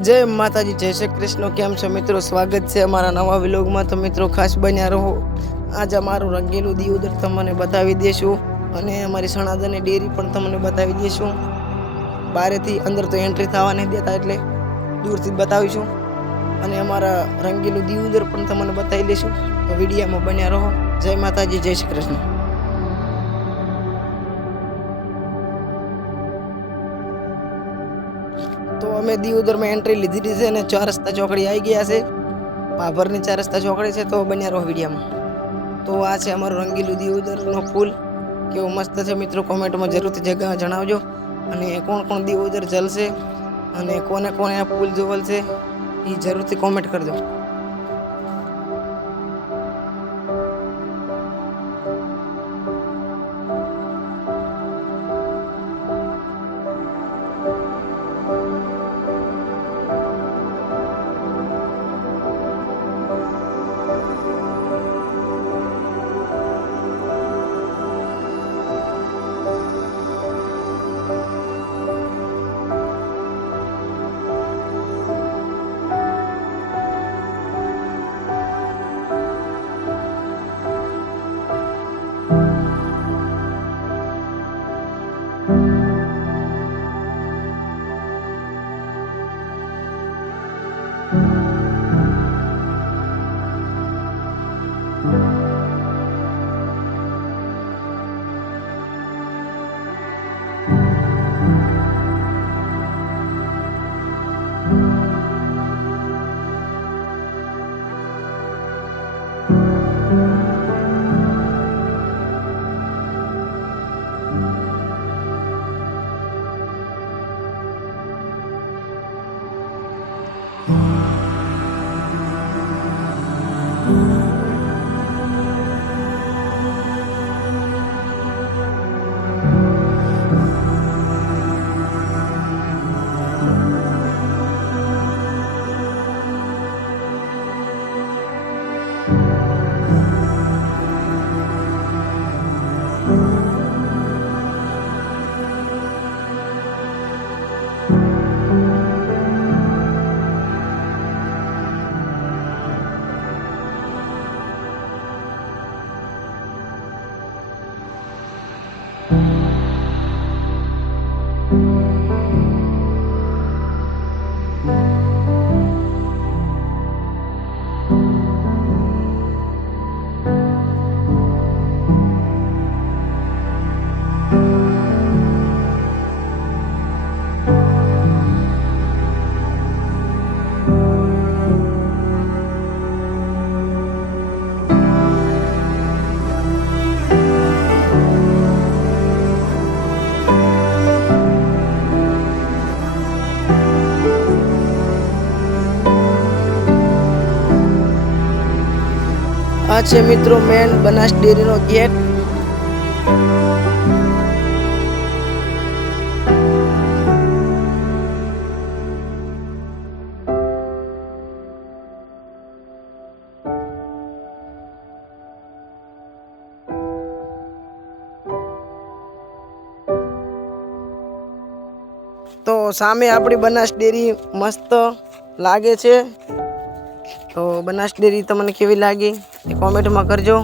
जय माताजी, जय श्री कृष्ण। केम छो मित्रों? स्वागत है अमारा नवा व्लॉग में। तो मित्रों खास बन्या रहो। आज अमारू रंगीलू दियोदर तमने बतावी देशुं अने अमारी सनातनी डेरी पण तमने बतावी देशुं। बारेथी अंदर तो एंट्री थवा नहीं देता एटले दूरथी बतावीशुं अने अमारा रंगीलू दियोदर पण तमने बतावी देशुं। तो विडियो में बन्या रहो। जय माताजी, जय श्री कृष्ण। तो अमे दियोदर में एंट्री लीधी है ने 4 रस्ता चौकड़ी आई गया है। पाभर ने 4 रस्ता चौकड़ी से तो बन्या रहो वीडियो में। तो आ है अमरो रंगीलू दियोदर नो पुल केवो मस्त है मित्रों। कॉमेंट में जरूर जगह जणावजो अने कोण कोण दियोदर जलसे अने कोने कोने आ पुल जोवल से ई जरूर थी कॉमेंट करजो। आ छे मित्रों main Banas dairy know get. तो सामे आपणी बनास डेरी मस्त लागे छे। तो बनास डेरी तमने केवी लागी ए कॉमेंट में करजो।